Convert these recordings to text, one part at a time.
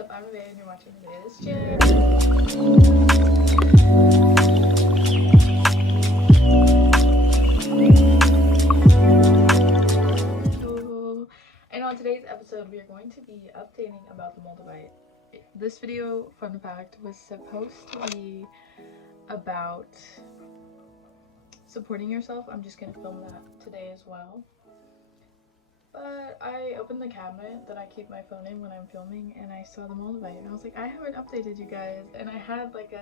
up? I'm Ava and you're watching this channel. And on today's episode, we are going to be updating about the Moldavite. This video, fun fact, was supposed to be about supporting yourself. I'm just going to film that today as well. But I opened the cabinet that I keep my phone in when I'm filming, and I saw the Moldavite, and I was like, I haven't updated you guys, and I had like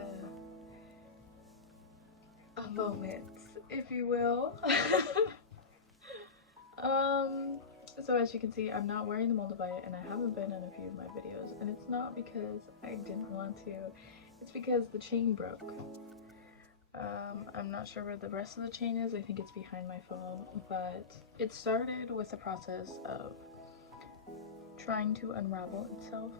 a moment, if you will. So as you can see, I'm not wearing the Moldavite, and I haven't been in a few of my videos, and it's not because I didn't want to, it's because the chain broke. I'm not sure where the rest of the chain is. I think it's behind my phone, but it started with the process of trying to unravel itself,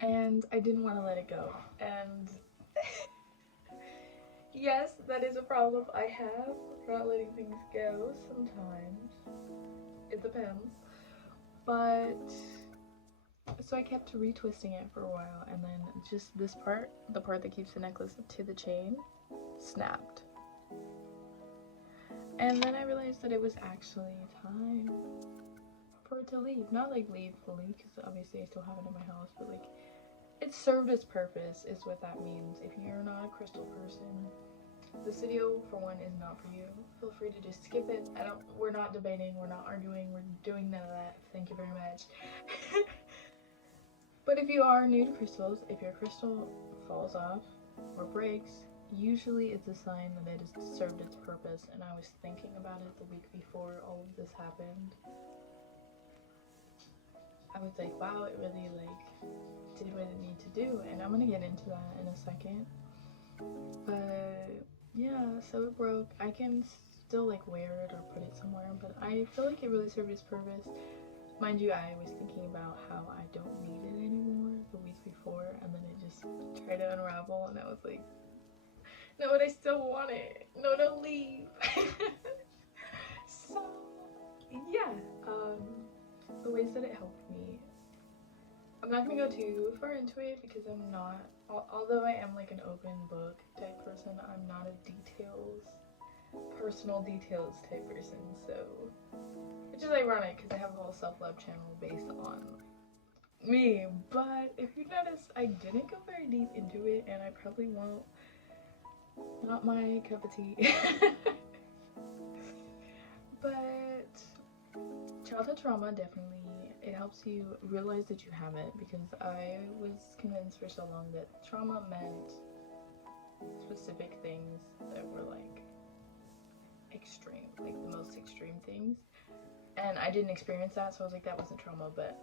and I didn't want to let it go. And yes, that is a problem I have, not letting things go sometimes. It depends. But so I kept retwisting it for a while, and then just this part, the part that keeps the necklace to the chain, snapped. And then I realized that it was actually time for it to leave. Not like leave fully, because obviously I still have it in my house, but like it served its purpose is what that means. If you're not a crystal person, this video for one is not for you. Feel free to just skip it. We're not debating, we're not arguing, we're doing none of that. Thank you very much. But if you are new to crystals, if your crystal falls off or breaks, usually it's a sign that it has served its purpose. And I was thinking about it the week before all of this happened. I was like, wow, it really like did what it needed to do, and I'm gonna get into that in a second. But yeah, so it broke. I can still like wear it or put it somewhere, but I feel like it really served its purpose. Mind you, I was thinking about how I don't need it anymore the week before, and then it just tried to unravel, and I was like, no, but I still want it. No, don't leave. So yeah, the ways that it helped me, I'm not gonna go too far into it because I'm not, although I am like an open book type person, I'm not a personal details type person, so, which is ironic because I have a whole self-love channel based on me. But if you notice, I didn't go very deep into it, and I probably won't. Not my cup of tea. But childhood trauma, definitely, it helps you realize that you have it, because I was convinced for so long that trauma meant specific things that were like extreme, like the most extreme things, and I didn't experience that, so I was like, that wasn't trauma. But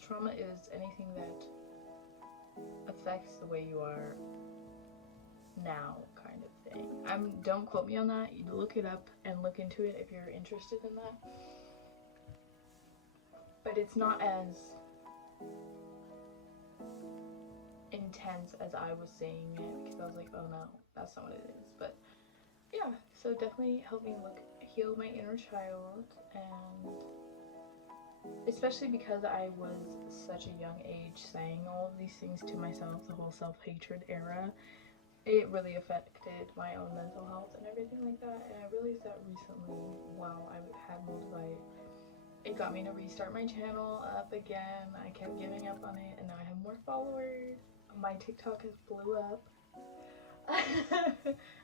trauma is anything that affects the way you are now, kind of thing. Don't quote me on that. You look it up and look into it if you're interested in that. But it's not as intense as I was saying it, because I was like, oh no, that's not what it is. But yeah, so definitely helped me heal my inner child, and especially because I was such a young age saying all of these things to myself, the whole self-hatred era, it really affected my own mental health and everything like that. And I realized that recently while I had Moldavite. It got me to restart my channel up again. I kept giving up on it, and now I have more followers. My TikTok has blew up.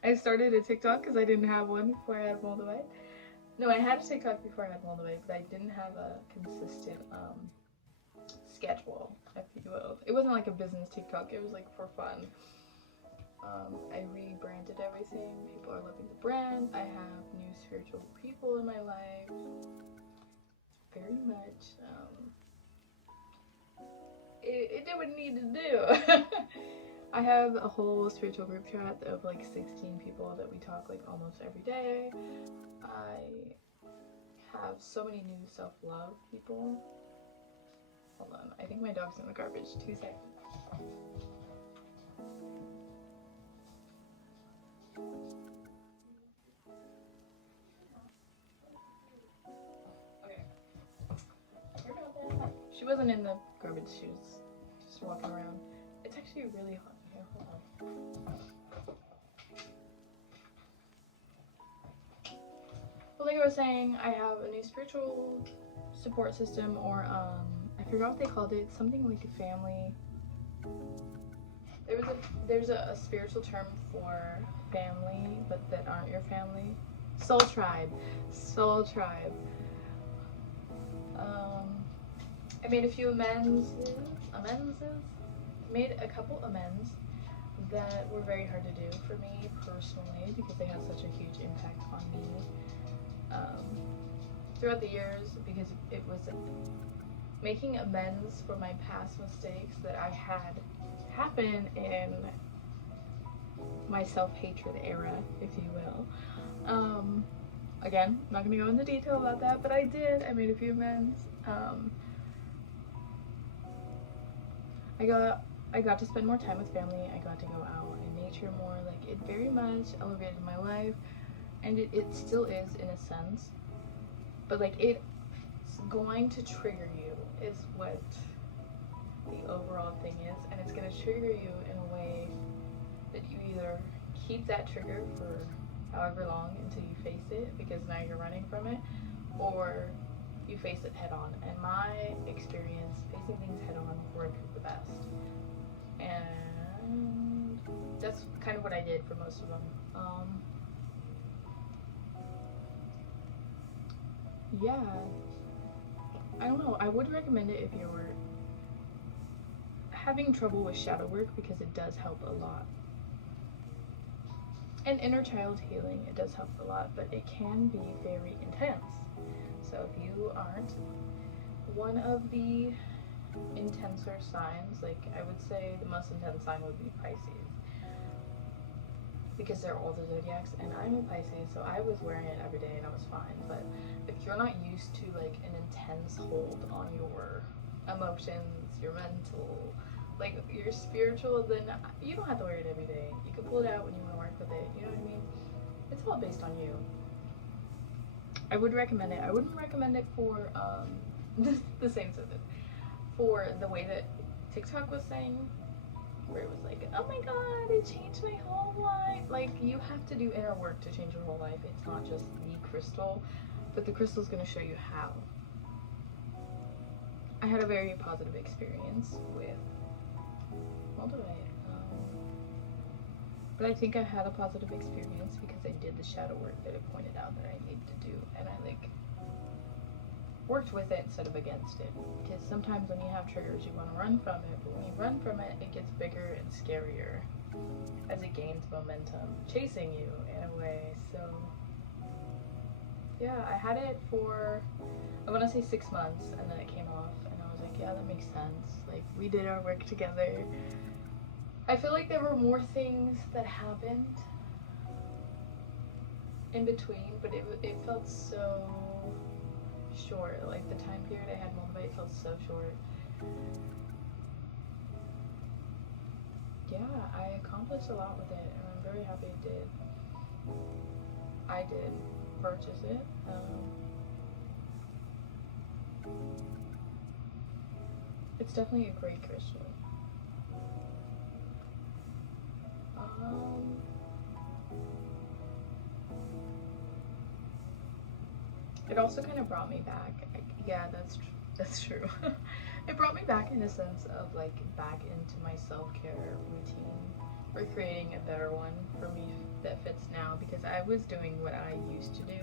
I started a TikTok because I didn't have one before I had Moldavite. No, I had a TikTok before I had Moldavite, but I didn't have a consistent schedule, if you will. It wasn't like a business TikTok, it was like for fun. I rebranded everything. People are loving the brand. I have new spiritual people in my life. Very much. It did what it needed to do. I have a whole spiritual group chat of like 16 people that we talk like almost every day. I have so many new self-love people. Hold on, I think my dog's in the garbage. 2 seconds. Okay. Sorry about that. wasn't in the garbage. She was just walking around. It's actually really hot here. Hold on. But like I was saying, I have a new spiritual support system, or I forgot what they called it. Something like a family. There's a spiritual term for family, but that aren't your family. Soul tribe. Soul tribe. I made a few amends. Made a couple amends that were very hard to do for me personally because they had such a huge impact on me throughout the years, because it was making amends for my past mistakes that I had happen in my self-hatred era, if you will. Again, I'm not going to go into detail about that, but I did. I made a few amends. I got to spend more time with family. I got to go out in nature more. Like, it very much elevated my life, and it still is in a sense. But like, it's going to trigger you is what the overall thing is, and it's going to trigger you in a way that you either keep that trigger for however long until you face it, because now you're running from it, or you face it head on. And my experience, facing things head on worked the best, and that's kind of what I did for most of them. Yeah, I don't know, I would recommend it if you're having trouble with shadow work, because it does help a lot. And inner child healing, it does help a lot, but it can be very intense. So if you aren't one of the intenser signs, like I would say the most intense sign would be Pisces, because they're all the zodiacs, and I'm a Pisces, so I was wearing it every day and I was fine. But if you're not used to like an intense hold on your emotions, your mental, like your spiritual, then you don't have to wear it every day. You can pull it out when you want to work with it, you know what I mean? It's all based on you. I would recommend it. I wouldn't recommend it for the same sentence, for the way that TikTok was saying, where it was like, oh my god, it changed my whole life. Like, you have to do inner work to change your whole life. It's not just the crystal, but the crystal's going to show you how. I had a very positive experience with Moldavite. But I think I had a positive experience because I did the shadow work that it pointed out that I needed to do, and I like worked with it instead of against it. Because sometimes when you have triggers, you want to run from it, but when you run from it, it gets bigger and scarier as it gains momentum, chasing you in a way. So yeah, I had it for, I want to say 6 months, and then it came off, and I was like, yeah, that makes sense. Like, we did our work together. I feel like there were more things that happened in between, but it felt so short. Like, the time period I had Moldavite felt so short. Yeah, I accomplished a lot with it, and I'm very happy I did. I did purchase it. It's definitely a great crystal. It also kind of brought me back. Yeah, that's true. It brought me back in a sense of like back into my self-care routine, recreating a better one for me that fits now, because I was doing what I used to do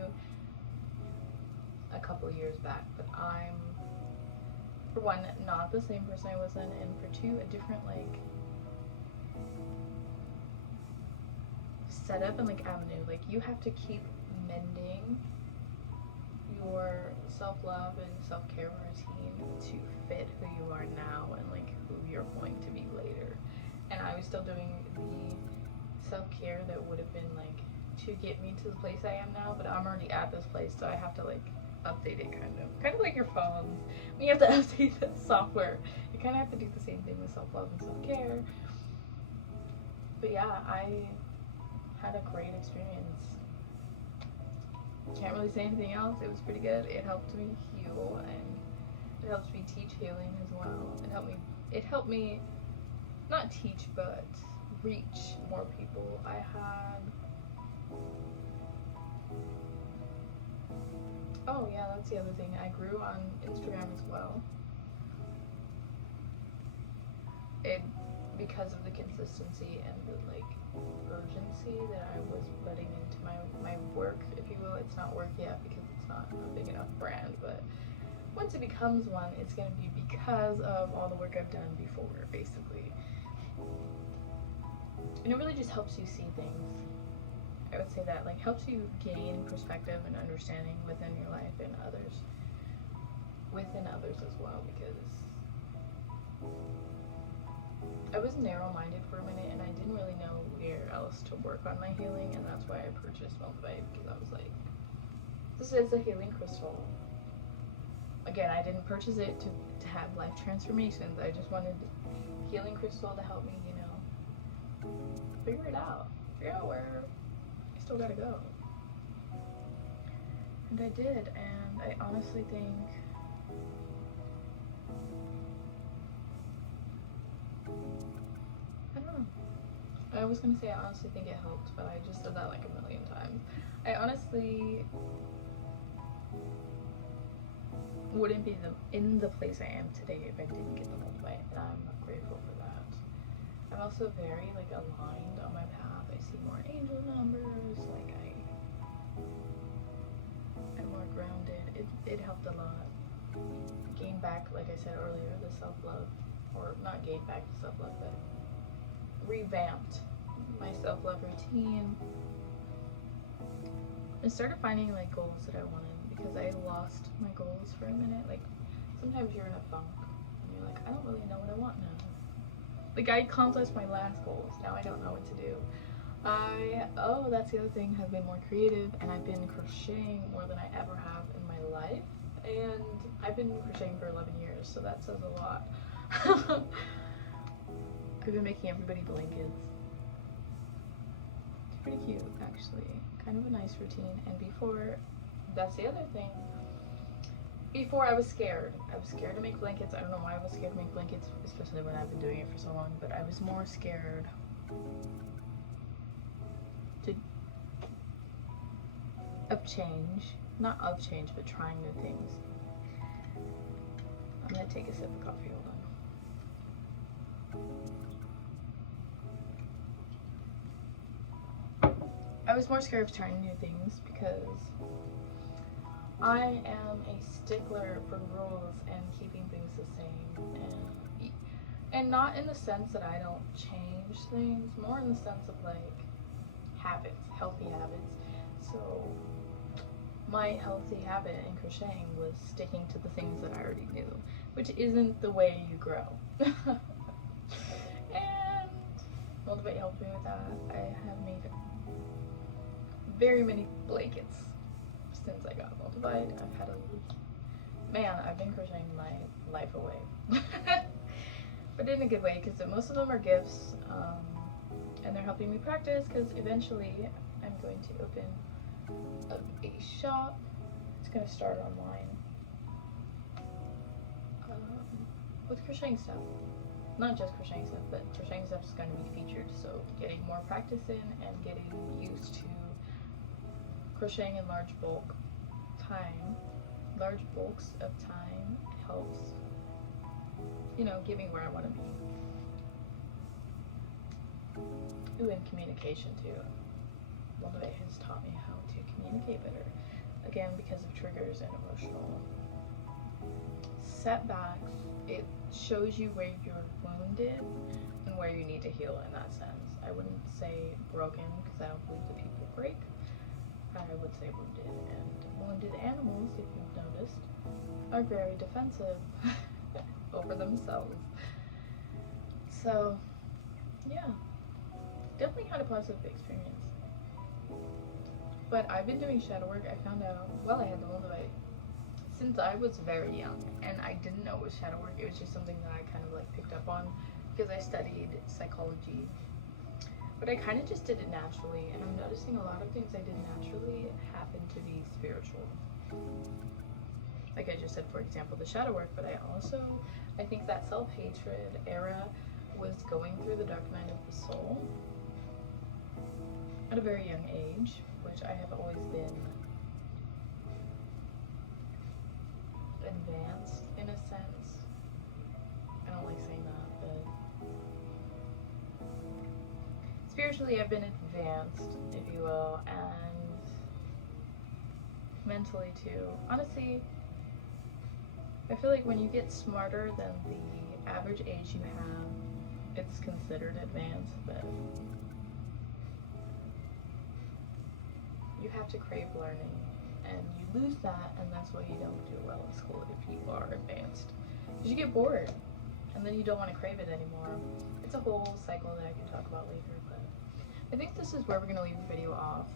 a couple years back, but I'm, for one, not the same person I was then, and for two, a different like setup and like avenue. Like, you have to keep mending your self-love and self-care routine to fit who you are now and like who you're going to be later. And I was still doing the self-care that would have been like to get me to the place I am now, but I'm already at this place, so I have to like update it, kind of like your phone. When you have to update the software, you kind of have to do the same thing with self-love and self-care. But yeah, I had a great experience. Can't really say anything else. It was pretty good. It helped me heal, and it helps me teach healing as well. It helped me not teach but reach more people. Oh yeah, that's the other thing. I grew on Instagram as well. It because of the consistency and the like urgency that I was putting into my work, if you will. It's not work yet because it's not a big enough brand, but once it becomes one, it's gonna be because of all the work I've done before, basically. And it really just helps you see things. I would say that like helps you gain perspective and understanding within your life and within others as well, because I was narrow-minded for a minute and I didn't really know where else to work on my healing, and that's why I purchased Moldavite, because I was like, this is a healing crystal. Again, I didn't purchase it to have life transformations. I just wanted healing crystal to help me, figure it out. Figure out where I still gotta go. And I did, and I honestly think I don't know. I was gonna say I honestly think it helped, but I just said that like a million times. I honestly wouldn't be in the place I am today if I didn't get the Moldavite, and I'm grateful for that. I'm also very like aligned on my path. I see more angel numbers, like I'm more grounded. It helped a lot. Gained back, like I said earlier, the self-love, or not gained back the self-love, but revamped my self-love routine. I started finding like goals that I wanted, because I lost my goals for a minute. Like sometimes you're in a funk and you're like, I don't really know what I want now. Like I accomplished my last goals, now I don't know what to do. That's the other thing, have been more creative, and I've been crocheting more than I ever have in my life, and I've been crocheting for 11 years, so that says a lot. I've been making everybody blankets. It's pretty cute, actually. Kind of a nice routine. And before, that's the other thing. Before I was scared. I was scared to make blankets. I don't know why I was scared to make blankets, especially when I've been doing it for so long, but I was more scared of change. Not of change, but trying new things. I'm gonna take a sip of coffee, hold on. I was more scared of trying new things because I am a stickler for rules and keeping things the same, and not in the sense that I don't change things, more in the sense of like habits, healthy habits. So my healthy habit in crocheting was sticking to the things that I already knew, which isn't the way you grow. And Moldavite helped me with that. I have made very many blankets since I got Moldavite. I've been crocheting my life away. But in a good way, because most of them are gifts, and they're helping me practice, because eventually I'm going to open a shop. It's going to start online with crocheting stuff. Not just crocheting stuff, but crocheting stuff is going to be featured, so getting more practice in and getting used to crocheting in large bulks of time helps, get me where I want to be. Ooh, and communication too. Moldavite has taught me how to communicate better. Again, because of triggers and emotional setbacks, it shows you where you're wounded and where you need to heal in that sense. I wouldn't say broken, because I don't believe that people break. I would say wounded, and wounded animals, if you've noticed, are very defensive over themselves. So, yeah, definitely had a positive experience. But I've been doing shadow work, I found out, while I had the Moldavite, since I was very young, and I didn't know it was shadow work. It was just something that I kind of like picked up on because I studied psychology. But I kind of just did it naturally, and I'm noticing a lot of things I did naturally happen to be spiritual. like I just said, for example, the shadow work, but I think that self-hatred era was going through the dark night of the soul at a very young age, which I have always been advanced in a sense. I don't like saying that, but spiritually I've been advanced, if you will, and mentally too. Honestly, I feel like when you get smarter than the average age you have, it's considered advanced, but you have to crave learning, and you lose that, and that's why you don't do well in school if you are advanced. Because you get bored, and then you don't want to crave it anymore. It's a whole cycle that I can talk about later, but I think this is where we're going to leave the video off.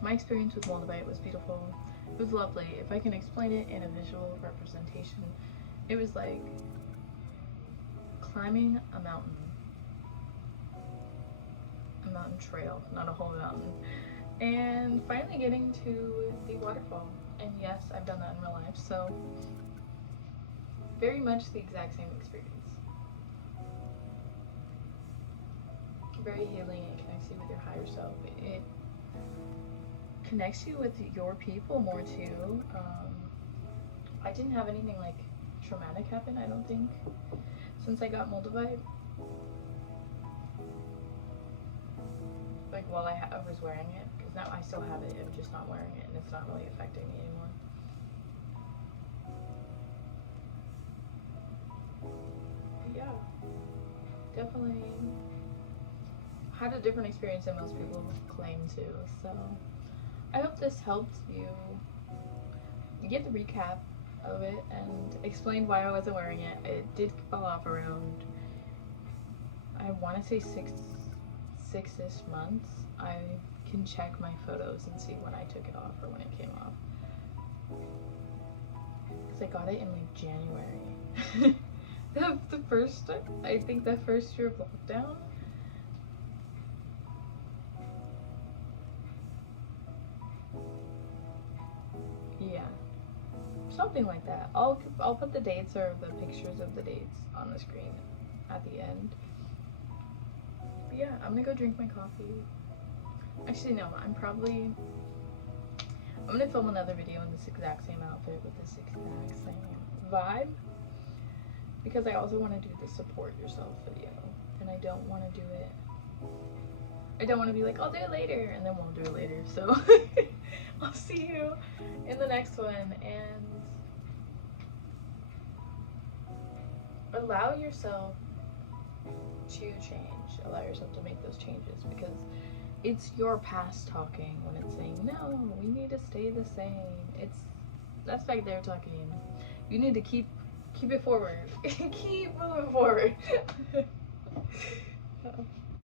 My experience with Moldavite was beautiful. It was lovely. If I can explain it in a visual representation, it was like climbing a mountain trail, not a whole mountain, and finally getting to the waterfall. And yes, I've done that in real life, so very much the exact same experience. Very healing. It connects you with your higher self. It connects you with your people more too. I didn't have anything like traumatic happen, I don't think, since I got Moldavite. Like while I was wearing it, because now I still have it, I'm just not wearing it, and it's not really affecting me anymore. But yeah, definitely had a different experience than most people claim to, so I hope this helped you get the recap of it and explain why I wasn't wearing it. It did fall off around, I want to say six-ish months. I can check my photos and see when I took it off or when it came off, because I got it in like January. the first, I think the first year of lockdown. Yeah, something like that. I'll put the dates or the pictures of the dates on the screen at the end. But yeah, I'm gonna go drink my coffee. Actually, no, I'm gonna film another video in this exact same outfit with this exact same vibe, because I also want to do the support yourself video, and I don't want to do it. I don't want to be like, I'll do it later, and then won't do it later. So I'll see you in the next one, and allow yourself to change. Allow yourself to make those changes, because it's your past talking when it's saying, no, we need to stay the same. That's back there talking. You need to keep it forward. Keep moving forward.